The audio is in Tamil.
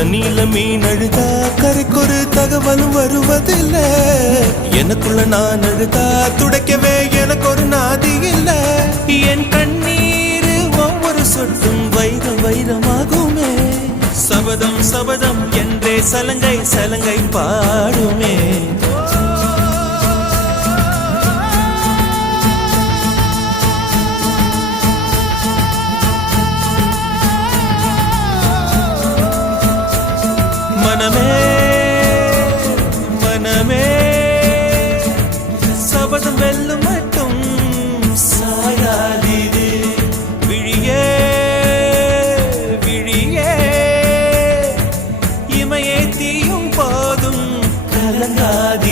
தண்ணியில மீன் அழுதா கரைக்கொரு தகவலும் வருவதில்லை. எனக்குள்ள நான் அழுதா துடைக்கவே எனக்கு ஒரு நாதி இல்லை. என் கண்ணீர் ஒவ்வொரு சொட்டும் வைரம் வைரமாகுமே. சபதம் சபதம் என்றே சலங்கை சலங்கை பாடுமே. மனமே மனமே சபதம் வெல்லும் மட்டும் சாயாதீது. விழியே விழியே இமையே தீயும் போதும் கலங்காதி.